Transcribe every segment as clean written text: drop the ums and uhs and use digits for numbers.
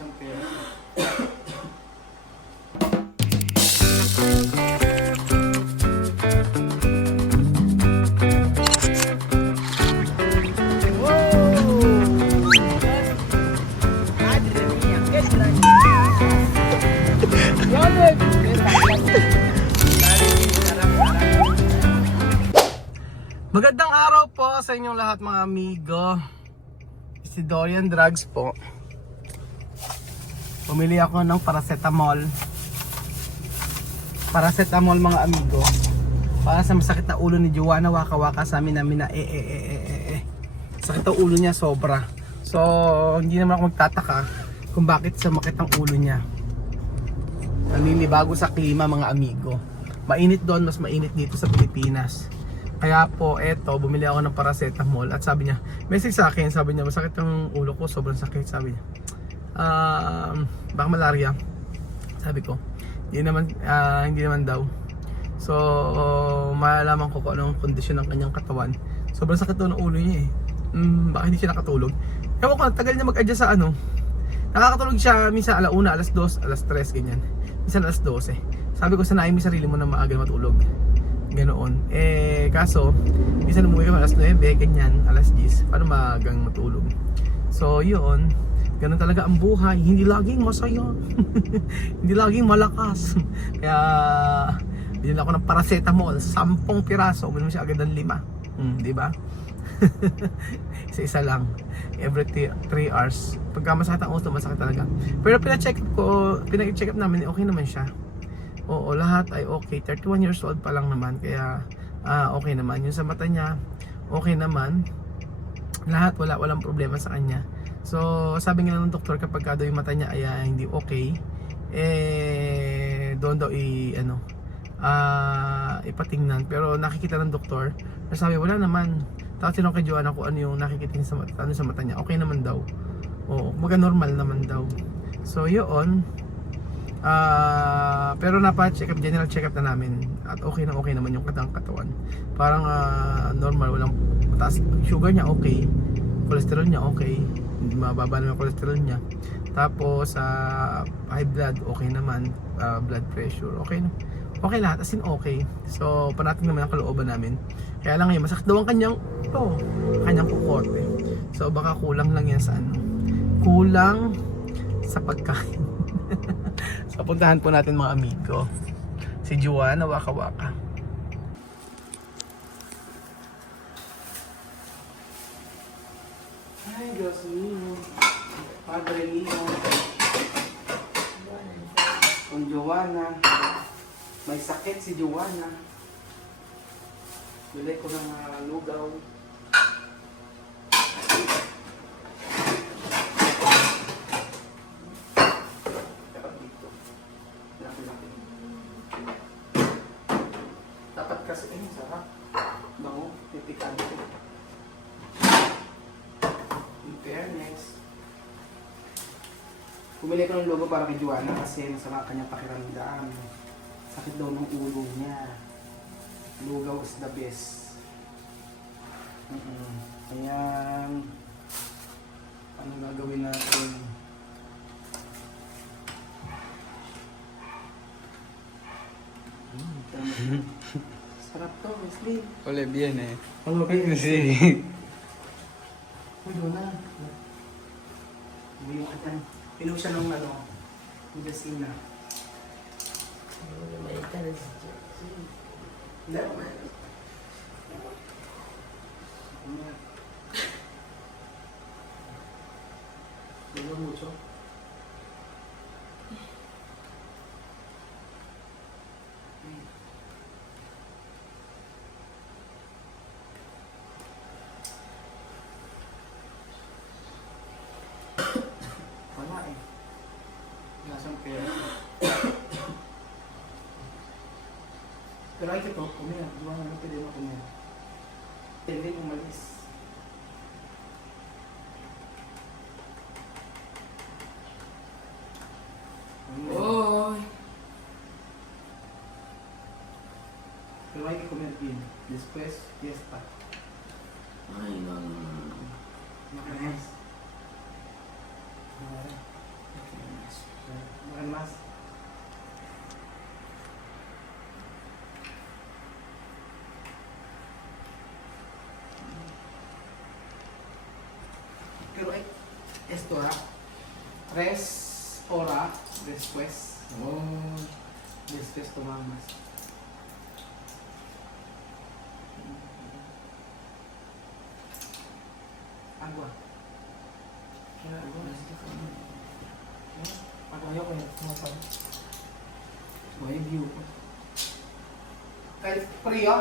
siyang pera. Magandang araw po sa inyong lahat mga amigo. Si Dorian Drugs po. Pumili ako ng paracetamol. Paracetamol mga amigo. Para sa masakit na ulo ni Joanna, waka-waka sa amin namin na sakit ang ulo niya sobra. So hindi naman ako magtataka kung bakit sumakit ang ulo niya. Naninibago sa klima mga amigo. Mainit doon, mas mainit dito sa Pilipinas. Kaya po, eto, bumili ako ng paracetamol at sabi niya, message sa akin, sabi niya, masakit ang ulo ko, sobrang sakit, sabi niya. Baka malaria. Sabi ko, hindi naman daw. So, malalaman ko kung anong kondisyon ng kanyang katawan. Sobrang sakit daw ng ulo niya eh. Baka hindi siya nakatulog. Ewan ko, tagal niya mag-adjust sa ano. Nakakatulog siya minsan alauna, alas 2, alas 3, ganyan. Minsan alas 12. Sabi ko, sanayin mo sarili mo na maaga matulog. Ganoon. Kaso, minsan umuwi kami alas 9, ganyan, alas 10, para magang matulog. So, yun. Ganun talaga ang buhay. Hindi laging masaya. Hindi laging malakas. Kaya, binili ako ng paracetamol. 10 piraso. Uminom siya agad ng 5. Di ba? Isa-isa lang. Every 3 hours. Pagka masakit ang ulo, masakit talaga. Pero pina-check up namin, okay naman siya. Oo, lahat ay okay. 31 years old pa lang naman. Kaya okay naman. Yung sa mata niya, okay naman. Lahat, walang problema sa kanya. So, sabi nga ng doktor, kapag daw yung mata niya ay hindi okay, doon daw ipatingnan. Pero nakikita ng doktor, sabi wala naman. Tapos tinanong kay Joanna kung ano yung nakikita niya sa mata niya. Okay naman daw. Oo, normal naman daw. So, yun. Pero general check up na namin at okay naman yung katawan. Parang normal, walang mataas sugar niya, okay. Cholesterol niya, okay. Mababa naman yung cholesterol niya. Tapos high blood, okay naman. Blood pressure, okay. Okay lahat, as in okay. So parating naman ang kalooban namin. Kaya lang ngayon, masakit daw ang kanyang kukote. So baka kulang lang yan sa kulang sa pagkain. So puntahan po natin mga amigo si Joanna, waka-waka. Ay, Diyos mío. Padre mío. Kung Joanna, may sakit si Joanna. Bilay ko ng lugaw. Dapat kasi sarap. Bango, tipikante. In fairness. Pumili ko ng logo para kay Joanna kasi masama kanyang pakiramdam. Sakit daw ng ulo niya. Lugaw is the best. Ayan. Ano gagawin natin? Sarap to, Wesley. Ole bien Ano ba yun? Sí. Uy, Joanna. Hindi yung katan. Pinuha siya ng medicina. Hindi ako man. Hindi mo mucho. Wala eh. Lasang pera. Pero ay ito, kumaya. Diba nga pwede mo kumaya. Hindi umalis. Oy! Pero hay que comer bien. Después, fiesta. Ay, no. ¿No crees? Okay. Esto, ah. 3 horas después. Oh. Después tomamos. Agua. Ayaw ko yun. Sumapal. May view ko. Kahit frio?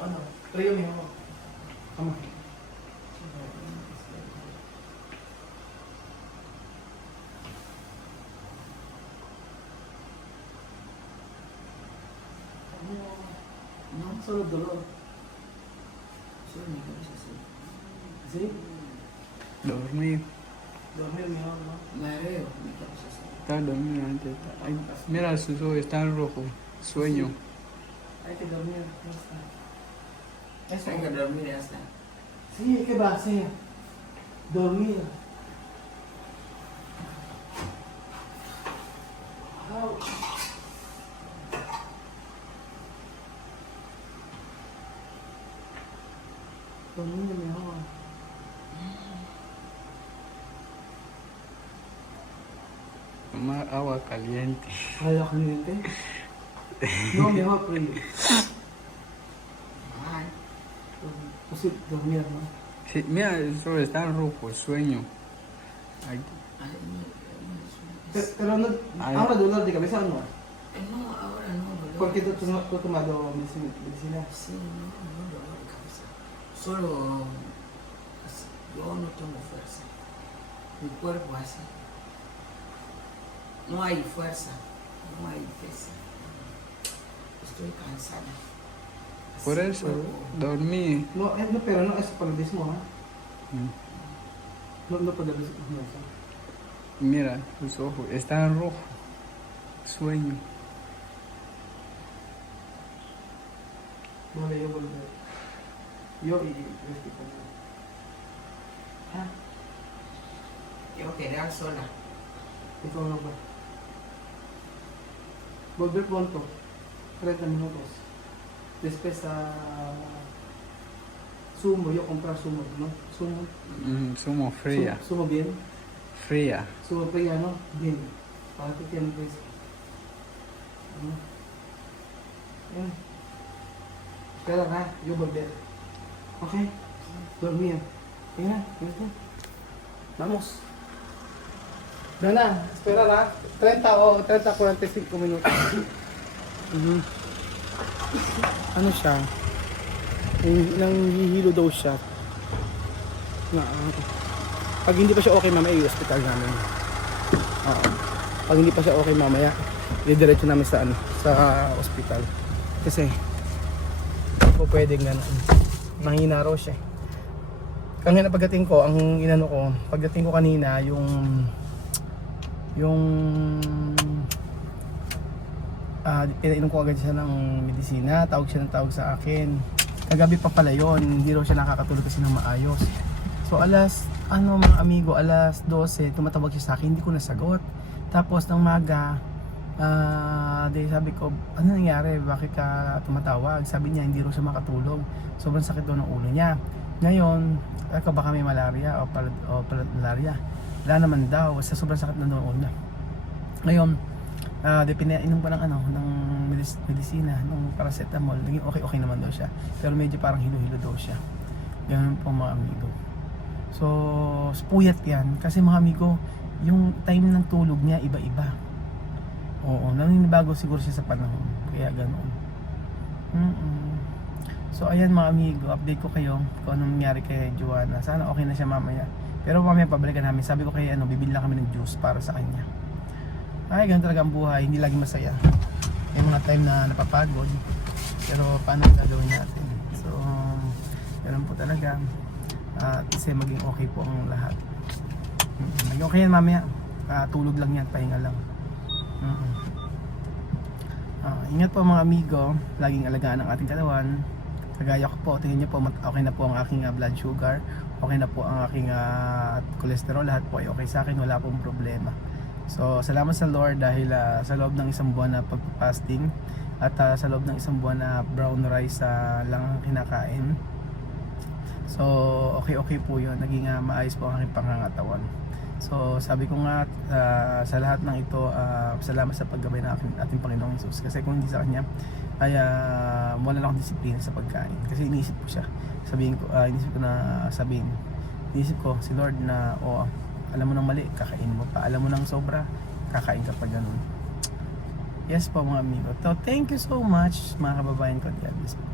Ano? Frio mo yun. Tama. No, Solo dolor. solo mi cabeza así. ¿Sí? Dormir. Dormir mejor, ¿no? Mareo, mi cabeza así. Está dormido antes. Ay, mira, sus ojos están rojos. Sueño. Hay que dormir. Ya está. Eso. Hay que dormir ya está. Sí, ¿qué va a hacer? Dormir. Ouch. Dormir mejor. Tomar agua caliente. ¿Agua caliente? No, mejor frío. Ay, Pues sí, dormir, ¿no? Sí, mira, sus ojos están rojos. Sueño. Ay, ay, Pero no, Ay. ahora dolor de cabeza no. no, ahora no, dolor. Porque tú has tomado medicina. Sí, no, dolor de cabeza. Solo, yo no tengo fuerza. Mi cuerpo así. No hay fuerza, no hay peso. Estoy cansada. por Así eso, cuerpo. dormí. No, no, pero no es paludismo, ¿ah? Mm. No paludismo. No, Mira, sus ojos están rojos. Sueño. no le dio volver. Yo y hospital. Ah. Yo quedé sola. Ito na ba? Volver pronto. 30 minutos. Después sumo, yo comprar sumo, ¿no? Sumo. Sumo fría. Sumo bien. Fría. Sumo fría, ¿no? Bien. Para que tiene peso. ¿No? Yan. Espera na, yo volver. Okay? Dormir. Tingnan, tingnan. Vamos. Dana, espera na. 30 o 30-45 minutos. Ano siya? Nanghihilo daw siya. Na, pag hindi pa siya okay mamaya, i-hospital namin. Oo. Pag hindi pa siya okay mamaya, didiretso namin sa ano, sa hospital. Kasi hindi po pwedeng gano'n. Mahina raw siya. Kanina pagdating ko, ang inano ko, pagdating ko kanina, yung pinainom ko agad siya ng medisina, tawag siya ng tawag sa akin. Kagabi pa pala yun, hindi raw siya nakakatulog kasi ng maayos. So mga amigo, alas 12, tumatawag siya sa akin, hindi ko nasagot. Tapos ng maga, sabi ko, ano nangyari, bakit ka tumatawag? Sabi niya, hindi raw siya makatulog, sobrang sakit daw ng ulo niya. Ngayon, baka may malaria o malaria. Wala naman daw, sa sobrang sakit na ng ulo niya. Ngayon, pinainom ko ng medisina, ng paracetamol, naging okay naman daw siya. Pero medyo parang hilo-hilo daw siya. Ganun po mga amigo. So, puyat yan. Kasi mga amigo, yung time ng tulog niya iba-iba. Oo, naninibago siguro siya sa panahon. Kaya ganoon. So, ayan mga amigo, update ko kayo kung anong nangyari kay Joanna. Sana okay na siya mamaya. Pero mamaya pabalikan namin. Sabi ko kay bibili lang kami ng juice para sa kanya. Ay, ganun talaga ang buhay, hindi lagi masaya. May mga time na napapagod, pero paano gagawin natin? So, ganun po talaga. Kasi maging okay po ang lahat. Maging okay yan mamaya. Tulog lang yan, pahinga lang. Ingat po mga amigo, laging alagaan ang ating katawan. Kagaya ko po, tingnan niyo po, okay na po ang aking blood sugar, okay na po ang aking cholesterol, lahat po ay okay sa akin, wala pong problema. So, salamat sa Lord dahil sa loob ng isang buwan na pag-fasting at sa loob ng isang buwan na brown rice lang ang kinakain. So okay po yun, naging maayos po ang aking pangangatawan. So sabi ko nga sa lahat ng ito, salamat sa paggabay ng ating Panginoong Jesus. Kasi kung hindi sa Kanya ay wala na akong disiplina sa pagkain. Kasi iniisip ko siya, iniisip ko si Lord na alam mo ng mali, kakain mo pa. Alam mo ng sobra, kakain ka pa ganun. Yes po mga amigo. So thank you so much mga kababayan ko. God bless po.